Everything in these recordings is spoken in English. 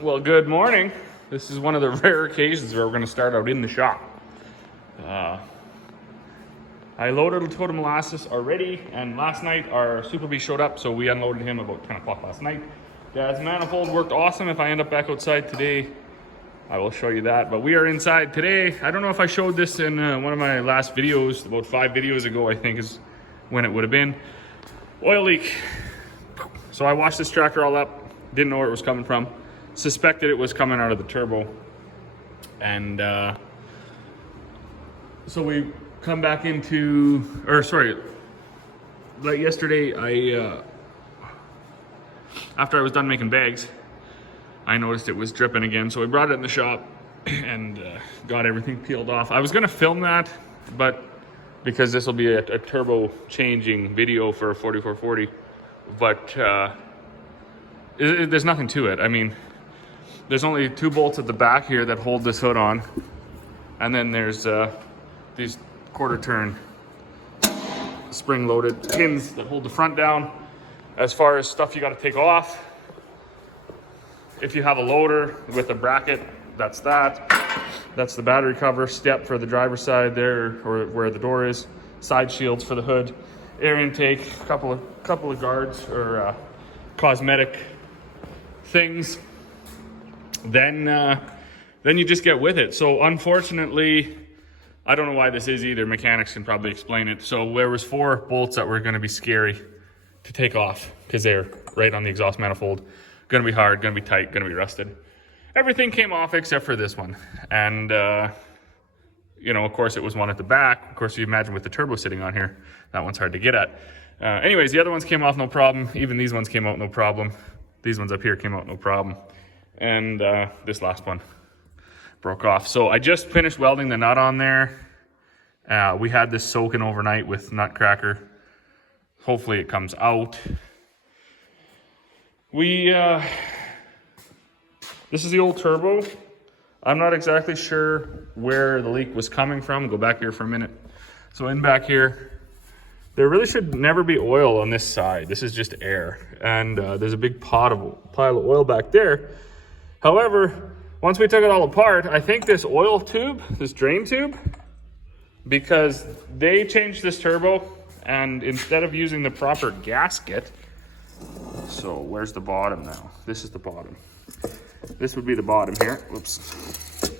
Well, good morning. This is one of the rare occasions where we're going to start out in the shop. I loaded a total molasses already, and last night our Super Bee showed up, so we unloaded him about 10 o'clock last night. Dad's manifold worked awesome. If I end up back outside today, I will show you that. But we are inside today. I don't know if I showed this in one of my last videos, about 5 videos ago, I think is when it would have been. Oil leak. So I washed this tractor all up, didn't know where it was coming from. Suspected it was coming out of the turbo, and so we come back into, like yesterday, after I was done making bags, I noticed it was dripping again, so we brought it in the shop and got everything peeled off. I was gonna film that, but because this will be a turbo changing video for a 4440, but there's nothing to it. I mean, there's only 2 bolts at the back here that hold this hood on. And then there's these quarter turn spring loaded pins that hold the front down. As far as stuff you got to take off, if you have a loader with a bracket, that's that. That's the battery cover step for the driver's side there, or where the door is. Side shields for the hood, air intake, couple of guards or cosmetic things. Then you just get with it. So unfortunately, I don't know why this is either. Mechanics can probably explain it. So there was 4 bolts that were going to be scary to take off because they're right on the exhaust manifold. Going to be hard, going to be tight, going to be rusted. Everything came off except for this one. And you know, of course it was one at the back. Of course, you imagine with the turbo sitting on here, that one's hard to get at. Anyways, the other ones came off no problem. Even these ones came out no problem. These ones up here came out no problem. And this last one broke off. So I just finished welding the nut on there. We had this soaking overnight with nutcracker. Hopefully it comes out. This is the old turbo. I'm not exactly sure where the leak was coming from. Go back here for a minute. So in back here, there really should never be oil on this side. This is just air. And there's a big pile of oil back there. However, once we took it all apart, I think this oil tube, this drain tube, because they changed this turbo, and instead of using the proper gasket, so where's the bottom now? This is the bottom. This would be the bottom here. Whoops.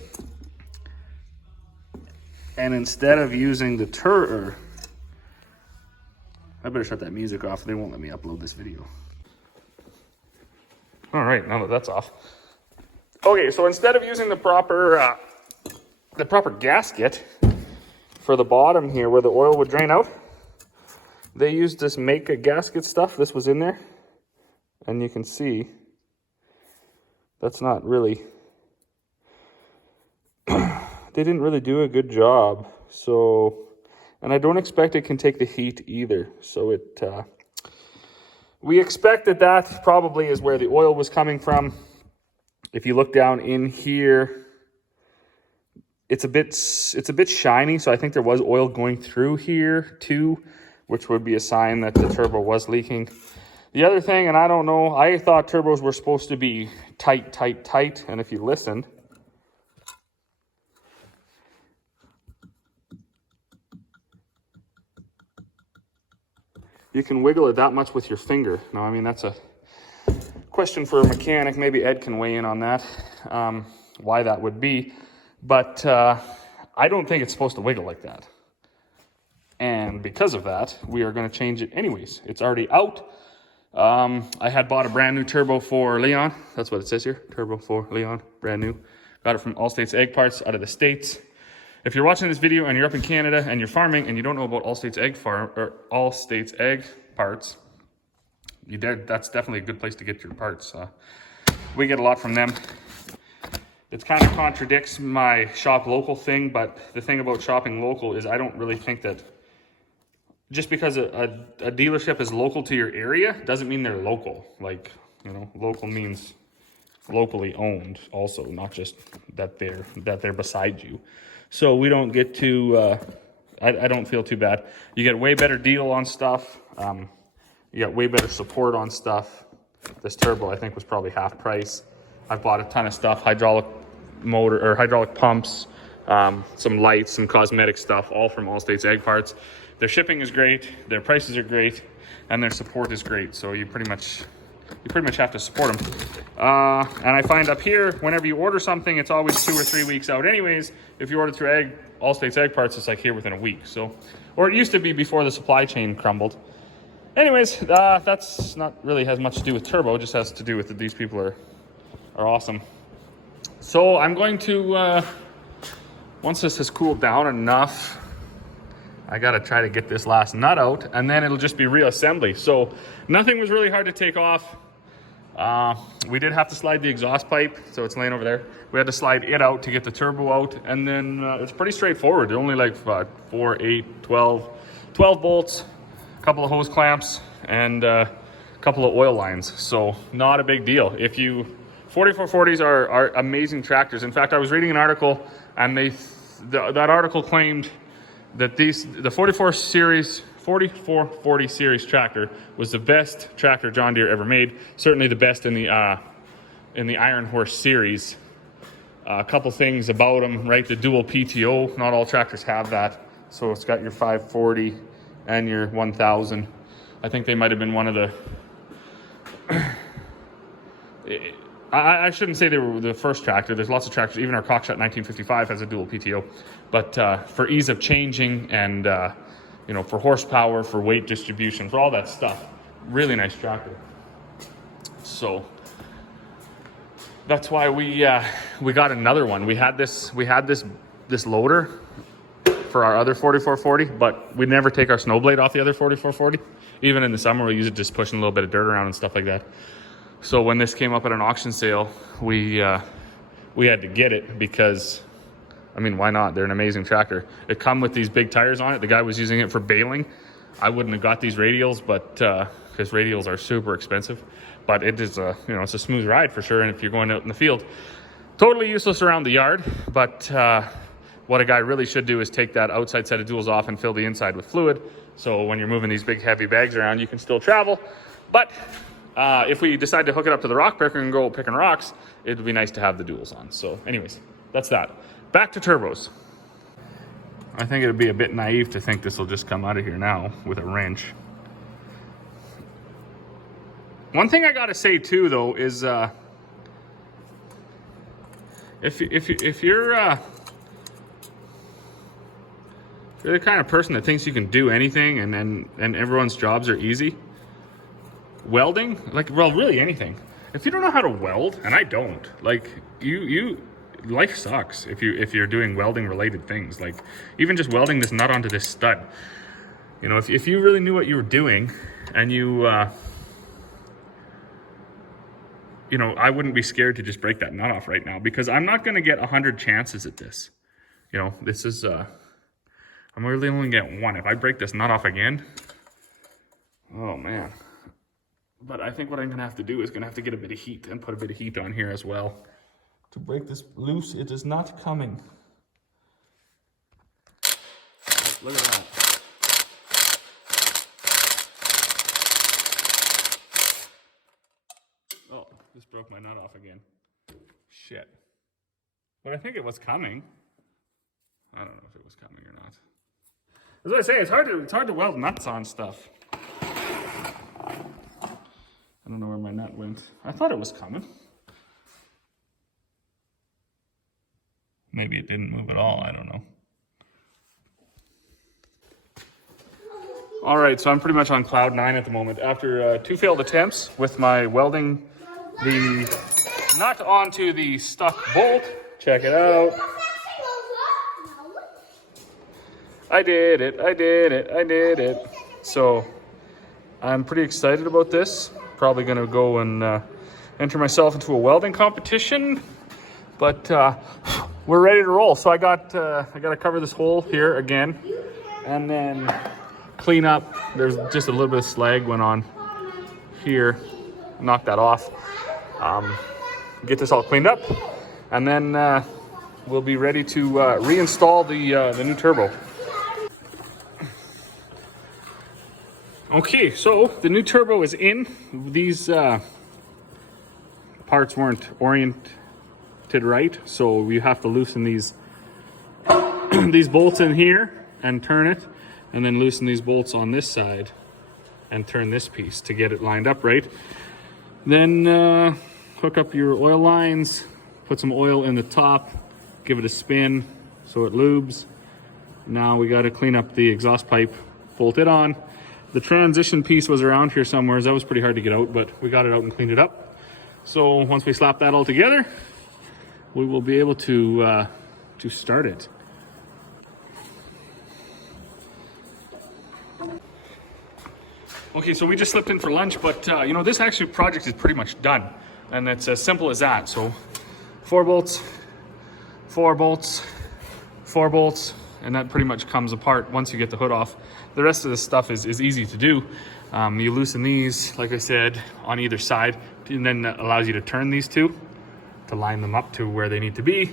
And instead of using the I better shut that music off. They won't let me upload this video. All right, now that that's off. Okay, so instead of using the proper gasket for the bottom here where the oil would drain out, they used this make a gasket stuff. This was in there, and you can see that's not really, they didn't really do a good job. So, and I don't expect it can take the heat either. So we expect that probably is where the oil was coming from. If you look down in here, it's a bit shiny, so I think there was oil going through here too, which would be a sign that the turbo was leaking. The other thing, and I don't know, I thought turbos were supposed to be tight, and if you listened, you can wiggle it that much with your finger. Now, I mean, that's a question for a mechanic. Maybe Ed can weigh in on that, why that would be. But I don't think it's supposed to wiggle like that. And because of that, we are going to change it anyways. It's already out. I had bought a brand new turbo for Leon. That's what it says here. Turbo for Leon, brand new. Got it from All States Egg Parts out of the States. If you're watching this video and you're up in Canada and you're farming and you don't know about All States Egg Parts, that's definitely a good place to get your parts. We get a lot from them. It kind of contradicts my shop local thing, but the thing about shopping local is I don't really think that just because a dealership is local to your area doesn't mean they're local. Like, you know, local means locally owned also, not just that they're beside you. So we don't get to, I don't feel too bad. You get way better deal on stuff. You got way better support on stuff. This turbo, I think, was probably half price. I've bought a ton of stuff, hydraulic motor or hydraulic pumps, some lights, some cosmetic stuff, all from Allstate's Ag Parts. Their shipping is great, their prices are great, and their support is great. So you pretty much have to support them. And I find up here, whenever you order something, it's always 2 or 3 weeks out. Anyways, if you order through Allstate's Ag Parts, it's like here within a week. So, or it used to be before the supply chain crumbled. Anyways, that's not really has much to do with turbo. It just has to do with that these people are awesome. So I'm going to, once this has cooled down enough, I gotta try to get this last nut out, and then it'll just be reassembly. So nothing was really hard to take off. We did have to slide the exhaust pipe, so it's laying over there. We had to slide it out to get the turbo out, and then it's pretty straightforward. They're only like 4, 8, 12 bolts, a couple of hose clamps, and a couple of oil lines. So not a big deal. 4440s are amazing tractors. In fact, I was reading an article, and that article claimed that the 4440 series tractor was the best tractor John Deere ever made. Certainly the best in the Iron Horse series. A couple things about them, right? The dual PTO. Not all tractors have that. So it's got your 540 and your 1000. I think they might have been one of the. I shouldn't say they were the first tractor. There's lots of tractors. Even our Cockshot 1955 has a dual PTO. But for ease of changing and for horsepower, for weight distribution, for all that stuff, really nice tractor. So that's why we got another one. We had this loader for our other 4440, but we never take our snow blade off the other 4440. Even in the summer, we use it just pushing a little bit of dirt around and stuff like that. So when this came up at an auction sale, we had to get it because, I mean, why not? They're an amazing tractor. It come with these big tires on it. The guy was using it for baling. I wouldn't have got these radials, but because radials are super expensive. But it is it's a smooth ride for sure. And if you're going out in the field, totally useless around the yard. But what a guy really should do is take that outside set of duals off and fill the inside with fluid. So when you're moving these big heavy bags around, you can still travel. But if we decide to hook it up to the rock picker and go picking rocks, it would be nice to have the duals on. So anyways, that's that. Back to turbos. I think it would be a bit naive to think this will just come out of here now with a wrench. One thing I gotta say too, though, is if you're the kind of person that thinks you can do anything and everyone's jobs are easy, welding, really anything. If you don't know how to weld, and I don't, life sucks if you're doing welding related things. Like even just welding this nut onto this stud. If you really knew what you were doing, and I wouldn't be scared to just break that nut off right now, because I'm not going to get 100 chances at this. This is I'm really only getting one. If I break this nut off again, oh man. But I think what I'm going to have to do is going to have to get a bit of heat and put a bit of heat on here as well. To break this loose, it is not coming. Look at that. Oh, just broke my nut off again. Shit. But I think it was coming. I don't know if it was coming or not. As I say, it's hard to weld nuts on stuff. I don't know where my nut went. I thought it was coming. Maybe it didn't move at all, I don't know. All right, so I'm pretty much on cloud 9 at the moment. After 2 failed attempts with my welding the nut onto the stuck bolt. Check it out. I did it. So I'm pretty excited about this. Probably gonna go and enter myself into a welding competition, but we're ready to roll. So I got to cover this hole here again, and then clean up. There's just a little bit of slag went on here. Knock that off. Get this all cleaned up, and then we'll be ready to reinstall the new turbo. Okay, so the new turbo is in. These parts weren't oriented right, so we have to loosen these these bolts in here and turn it, and then loosen these bolts on this side and turn this piece to get it lined up right. Then hook up your oil lines, put some oil in the top, give it a spin so it lubes. Now we got to clean up the exhaust pipe, bolt it on. The transition piece was around here somewhere. That was pretty hard to get out, but we got it out and cleaned it up. So once we slap that all together, we will be able to start it. Okay, so we just slipped in for lunch, but you know, this actually project is pretty much done, and it's as simple as that. So 4 bolts, 4 bolts, 4 bolts, and that pretty much comes apart once you get the hood off. The rest of this stuff is easy to do. You loosen these, like I said, on either side, and then that allows you to turn these two to line them up to where they need to be.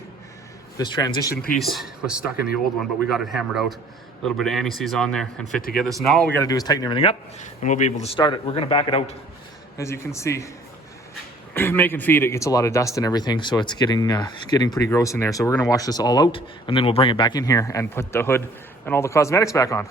This transition piece was stuck in the old one, but we got it hammered out. A little bit of anti-seize on there and fit together. So now all we got to do is tighten everything up, and we'll be able to start it. We're going to back it out. As you can see, making feed, it gets a lot of dust and everything, so it's getting pretty gross in there. So we're going to wash this all out, and then we'll bring it back in here and put the hood and all the cosmetics back on.